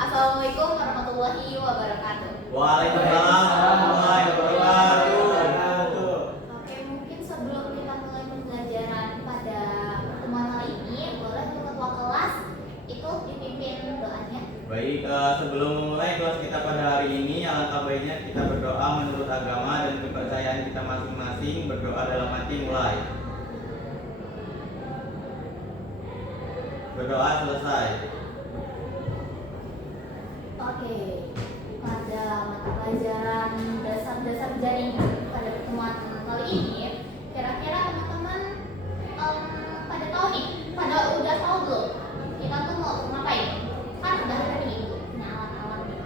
Assalamualaikum warahmatullahi wabarakatuh. Waalaikumsalam warahmatullahi wabarakatuh. Oke, mungkin sebelum kita mulai pembelajaran pada pertemuan kali ini, boleh untuk ketua kelas itu dipimpin doanya. Baik, sebelum memulai kelas kita pada hari ini, alangkah baiknya kita berdoa menurut agama dan kepercayaan kita masing-masing. Berdoa dalam hati mulai. Berdoa selesai. Oke, pada mata pelajaran dasar-dasar jaringan pada pertemuan kali ini, kira-kira teman-teman pada tahu nih, pada udah tahu belum? Kita tuh mau ngapain? Kan udah ada nih ibu, punya alat-alatnya.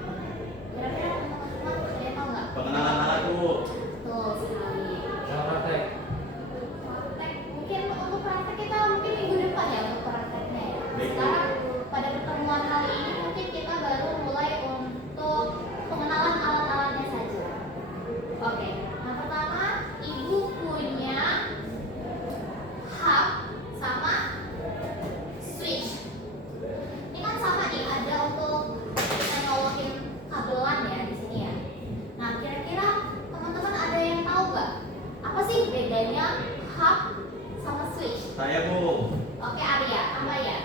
Kira-kira teman-teman ada yang tahu nggak? Pengenalan alat dulu. Betul sekali. Sama praktek. Praktek, mungkin untuk praktek kita mungkin minggu depan ya untuk prakteknya ya. Baik. Sekarang pada pertemuan kali ini mungkin kita baru mulai untuk pengenalan alat-alatnya saja. Oke, yang pertama ibu punya hub sama switch. Ini kan sama nih, ada untuk kita nyolokin kabelan ya di sini ya. Nah, kira-kira teman-teman ada yang tahu nggak apa sih bedanya hub sama switch? Saya Bu. Oke, Arya, apa ya?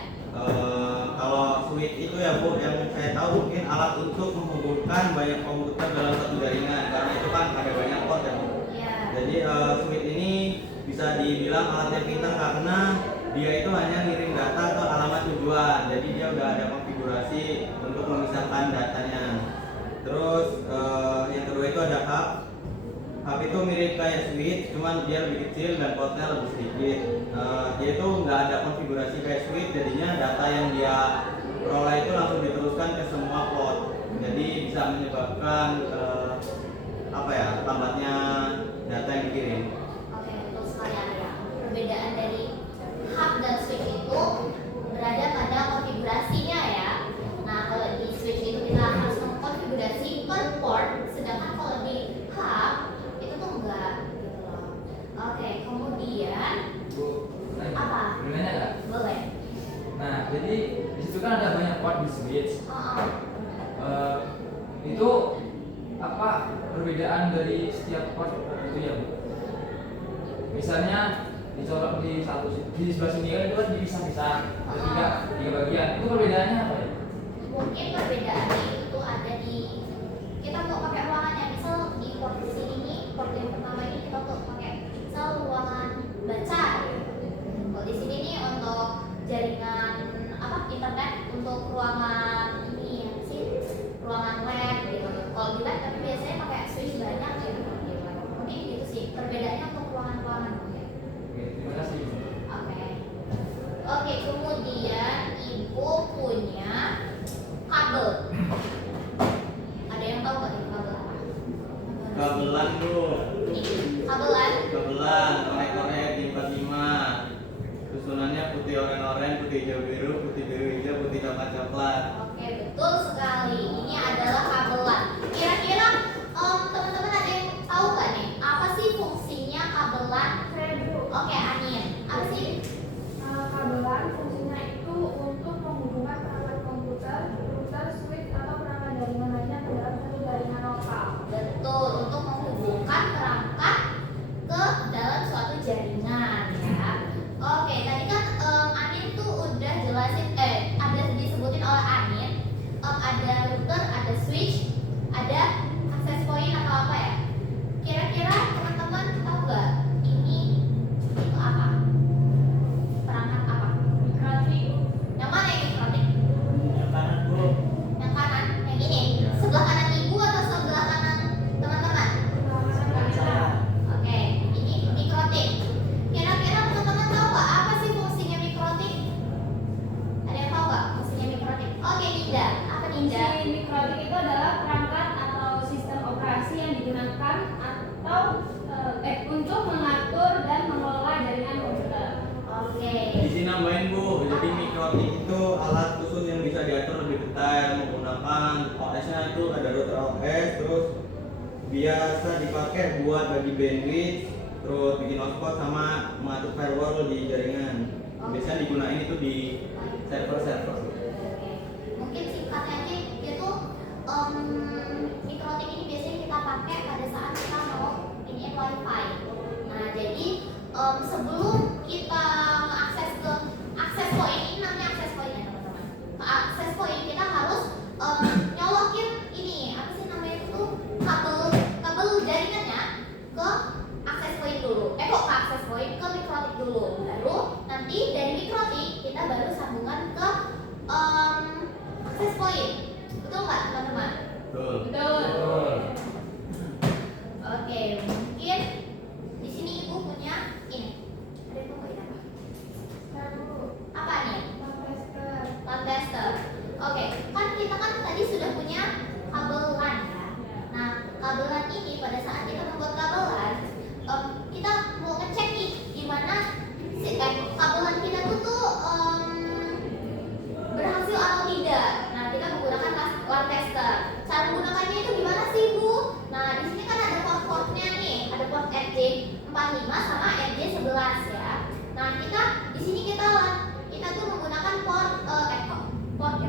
Kalau switch itu ya Bu, yang saya tahu mungkin alat untuk menghubungkan banyak komputer dalam satu jaringan. Karena itu kan ada banyak port ya Bu. Iya. Jadi switch ini bisa dibilang alat yang pintar karena dia itu hanya ngirim data ke alamat tujuan. Jadi dia udah ada konfigurasi untuk memisahkan datanya. Terus yang kedua itu ada hub. Hub itu mirip kayak switch, cuman dia lebih kecil dan portnya lebih sedikit. Dia itu nggak ada konfigurasi kayak switch, jadinya data yang dia peroleh itu langsung diteruskan ke semua port. Jadi bisa menyebabkan lambatnya data yang dikirim. Oke, betul sekali Arya. Perbedaan dari hub dan switch itu berada pada konfigurasinya ya. Nah, kalau di switch itu kita harus mengkonfigurasi per port, sedangkan kalau di hub itu tuh enggak gitu loh. Oke, kemudian Bu, apa? boleh nanya nggak? Boleh. Nah, jadi di situ kan ada banyak port di switch. Oh. Itu apa perbedaan dari setiap port itu ya Bu? Misalnya dicolok di sebelah sini kan itu kan dipisah-pisah ada tiga bagian. Itu perbedaannya apa ya? Mungkin perbedaannya itu ada di kita mau pakai ruangannya, misal di port di sini nih, port yang pertama ini kita tuh pakai misal ruangan baca. Kalau di sini nih untuk jaringan internet, untuk ruangan ini ya sih, ruangan lab gitu. Kalau di lab tapi biasanya pakai switch banyak gitu. Mungkin gitu sih perbedaannya untuk ruangan-ruangan mungkin. Oke, terima kasih. Oke. Oke, kemudian ibu punya kabel. Ada yang tahu nggak itu kabel apa? Kabelan Bu. Ini kabelan. Kabelan, korek-korek, timpa-timpa. Susunannya putih oren-oren, putih hijau biru, putih biru hijau, putih coklat-coklat. Oke, betul sekali. Ini adalah kabelan. Kira-kira teman-teman ada yang tahu nggak nih apa sih fungsinya kabelan? Oke, Anin. Apa sih? Kabelan fungsinya itu untuk menghubungkan perangkat komputer, router, switch atau perangkat jaringan lainnya ke dalam satu jaringan lokal. Betul, untuk menghubungkan perangkat ke dalam suatu jaringan ya. Oke, tadi kan Anin tuh udah jelasin, ada disebutin oleh Anin, ada router, ada switch, ada access point atau apa ya? Kira-kira teman-teman tahu nggak ini itu apa? Perangkat apa? Mikrotik. Yang mana yang mikrotik? Yang kanan Bu. Yang kanan, yang ini. Sebelah kanan ibu atau sebelah kanan teman-teman? Oke, ini mikrotik. Kira-kira teman-teman tahu nggak apa sih fungsinya mikrotik? Ada yang tahu nggak fungsinya mikrotik? Oke, Ninja. Apa Ninja? Fungsi mikrotik itu adalah perangkat atau sistem operasi yang digunakan atau untuk mengatur dan mengelola jaringan komputer. Oke. Di sini nambahin Bu, jadi mikrotik itu alat khusus yang bisa diatur lebih detail menggunakan OS-nya itu ada router OS, terus biasa dipakai buat bagi bandwidth, terus bikin hotspot sama mengatur firewall di jaringan. Biasanya digunain itu di server-server. Oke. Mungkin singkatnya aja poin. Betul nggak teman-teman? Betul. Betul. Oke, mungkin di sini ibu punya ini. Ada yang mau ini apa? Apa nih? Land tester. Oke, kan kita kan tadi sudah punya kabel LAN ya. Nah, kabel LAN ini pada saat kita membuat kabel LAN, kita mau ngecek nih gimana kabel LAN kita tuh berhasil atau tidak. Nah, kita menggunakan LAN tester. Cara menggunakannya itu gimana sih, Bu? Nah, di sini kan ada port-portnya nih, ada port RJ45 sama RJ11 ya. Nah, di sini kita tuh menggunakan port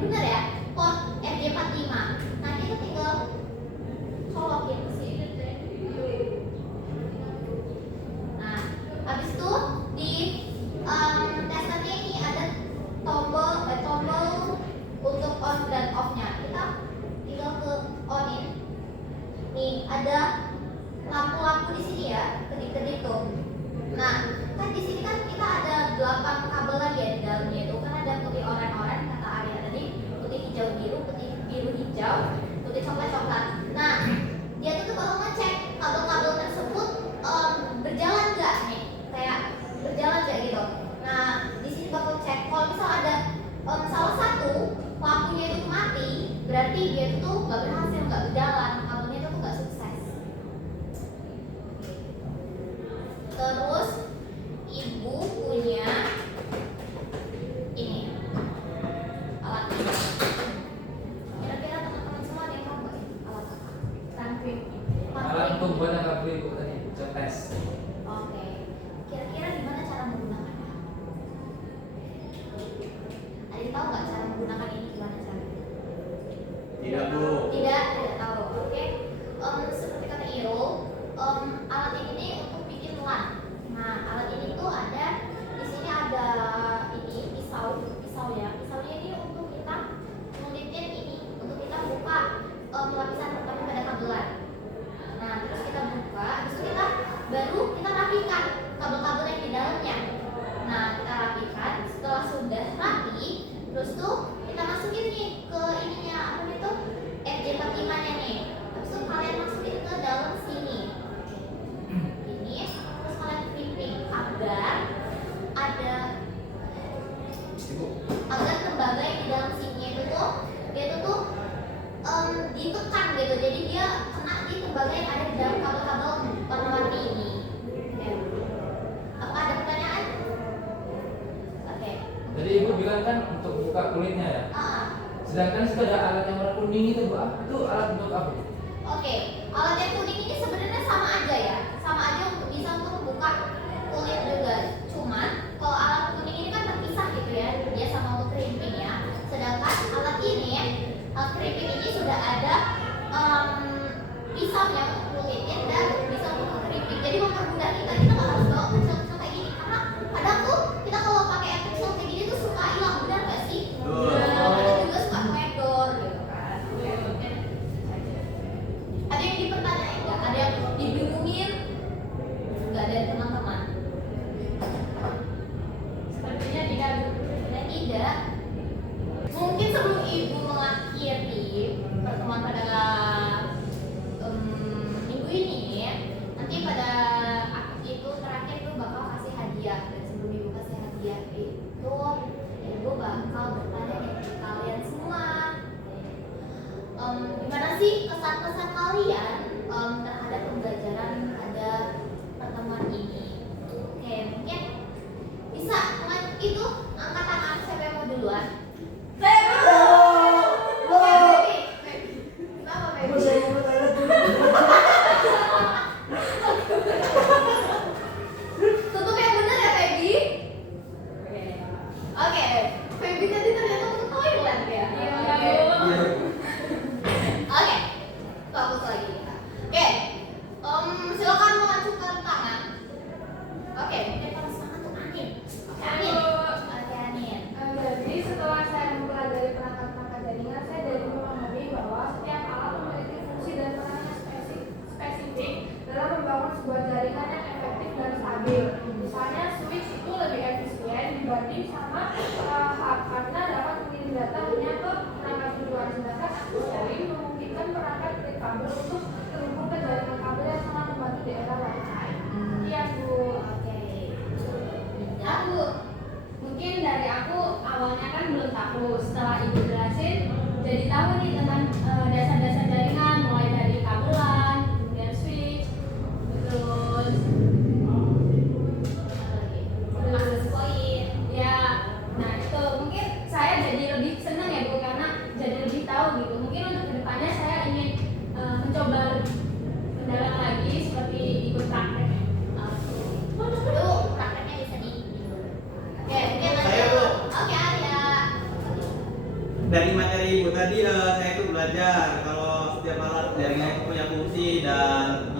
bener ya, port RJ45. Nah, kita tinggal colokin ke sini. Nah, habis itu di testernya ini ada tombol untuk on dan off-nya. Kita tinggal ke on-in. Nih, ada lampu-lampu di sini ya, kedip-kedip tuh. Nah, kan di sini kan kita ada 8 kabel lagi ya di dalamnya itu. Kan ada putih oranye kata Arya tadi, putih hijau biru, putih biru hijau, putih coklat. Nah, dia tuh bakal ngecek kabel-kabel tersebut berjalan nggak nih, kayak berjalan nggak gitu. Nah, di sini bakal cek kalau misal ada salah satu lampunya itu mati, berarti dia itu nggak berhasil, nggak berjalan, kabelnya itu nggak sukses. Terus ibu punya ini alat ini. Kira-kira teman-teman semua ada yang tahu nggak ini alat apa? Rangkring. Alat untuk buat yang kabel ibu tadi, tes. Oke. Kira-kira gimana cara menggunakannya? Ada yang tahu nggak cara menggunakan ini gimana caranya? Tidak, Bu. Tidak tahu. Oke. Seperti kata Iro, alat ini nih untuk bikin LAN. Nah, alat ini tuh ada di sini ada ini pisau ya. Pisaunya ini untuk kita ngulitin ini, untuk kita buka lapisan pertama pada kabel LAN. Nah, terus kita buka, terus baru kita rapikan kabel-kabel yang di dalamnya. Nah, kita rapikan. Setelah sudah rapi, terus tuh kita masukin nih ke ininya apa itu RJ45-nya nih. Terus tuh kalian masukin ke dalam sini. Ini terus kalian crimping agar ada Ibu. agar tembaga yang di dalam sini itu tuh dia tuh ditekan gitu. Jadi dia kena di tembaga yang ada di dalam kabel-kabel warna-warni ini. Oke. Apa ada pertanyaan? Oke. Jadi ibu bilang kan untuk buka kulitnya ya. Sedangkan itu ada alat yang warna kuning itu, Bu. Itu alat untuk apa? Oke, alat yang kuning ini sebenarnya sama aja ya, sama aja untuk bisa untuk membuka kulit juga. Cuman kalau alat kuning ini kan terpisah gitu ya, dia sama untuk crimping ya. Sedangkan alat ini, crimping ini sudah ada pisaunya untuk kulitin dan bisa untuk crimping. Jadi mempermudah kita nggak harus bawa kecil-kecil kayak gini, karena kadang tuh kita kalau pakai air kecil kayak gini tuh suka hilang, benar nggak sih? Betul. Ada juga suka ngedor gitu kan. Ada yang dipertanyain nggak? Ada yang dibingungin? Nggak ada teman-teman? Sepertinya tidak. Dan tidak. Mungkin sebelum ibu mengakhiri pertemuan pada minggu ini, nanti pada itu terakhir itu bakal kasih hadiah. Dan sebelum ibu kasih hadiah itu, ibu bakal bertanya ke kalian semua. Gimana sih kesan-kesan kalian terhadap pembelajaran pada pertemuan ini? Oke, mungkin bisa itu angkat tangan siapa yang mau duluan? Tutup yang benar ya, Feby? Oke. Feby tadi ternyata untuk toilet ya? Iya, Oke. Fokus lagi. tahu nih tentang dasar-dasar jaringan, mulai dari kabelan, kemudian switch, terus akses poin. ya, nah itu mungkin saya jadi lebih senang ya Bu, karena jadi lebih tahu gitu. Mungkin untuk kedepannya saya ingin mencoba lebih mendalam lagi seperti ikut praktek. Itu prakteknya bisa di. Oke, mungkin Saya, Bu. lanjut. Oke, Arya. Dari materi ibu tadi saya itu belajar kalau setiap alat jaringan itu punya fungsi dan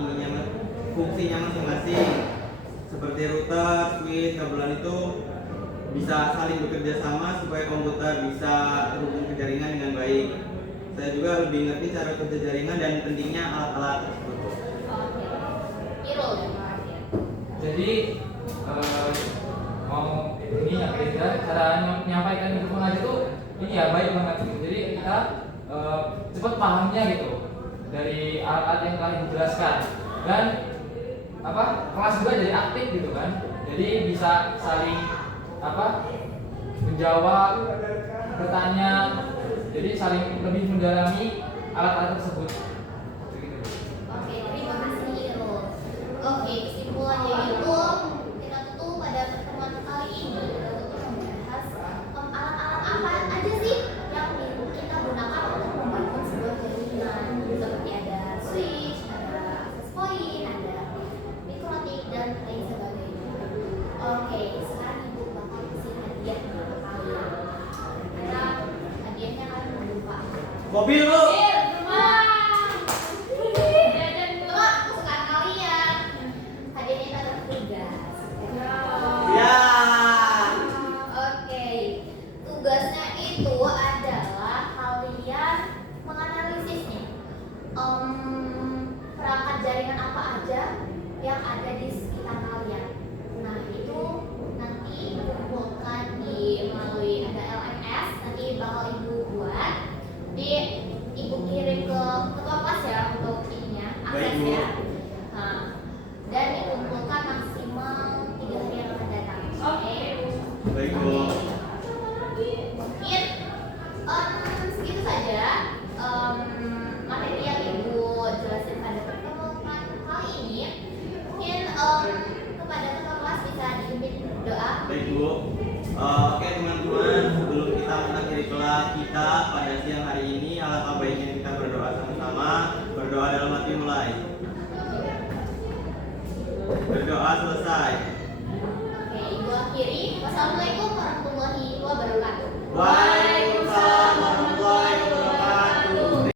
fungsinya masing-masing. Seperti router, switch, kabelan itu bisa saling bekerja sama supaya komputer bisa terhubung ke jaringan dengan baik. Saya juga lebih ngerti cara kerja jaringan dan pentingnya alat-alat tersebut. Oke. Irul. Jadi mau ini yang beda cara menyampaikan itu mengajar tuh ini ya baik banget gitu. Jadi kita cepat pahamnya gitu dari alat-alat yang telah dijelaskan dan kelas juga jadi aktif gitu kan. Jadi bisa saling menjawab, bertanya, jadi saling lebih mendalami alat-alat tersebut. Begitu. Oke, terima kasih Irul. Oke, kesimpulannya itu kita tutup pada pertemuan kali ini kita tutup membahas alat-alat apa aja sih yang kita gunakan untuk membangun sebuah jaringan. Seperti ada switch, ada access point, ada mikrotik dan lain sebagainya. Oke, sekarang ibu bakal kasih hadiah ke kalian. Karena hadiahnya akan berupa Mobil, Bu. Teman, kesukaan kalian. Hadiahnya itu adalah tugas. Ya. Oke, tugasnya itu adalah kalian menganalisis nih perangkat jaringan apa aja yang ada di sekitar kalian. Nah itu nanti dikumpulkan melalui ada LMS, nanti bakal ibu buat, ibu kirim ke ketua kelas ya untuk ininya Baik, Bu. aksesnya. Nah, dan dikumpulkan maksimal 3 hari yang akan datang. Oke. Baik, Bu. Mungkin segitu saja materi yang ibu jelasin pada pertemuan kali ini. Mungkin kepada ketua kelas bisa dipimpin doa. Baik, Bu. Oke teman-teman, sebelum kita mengakhiri kelas kita pada siang hari ini, alangkah baiknya kita berdoa sama-sama. Berdoa dalam hati mulai. Berdoa selesai. Oke, ibu akhiri. Wassalamualaikum warahmatullahi wabarakatuh. Waalaikumsalam.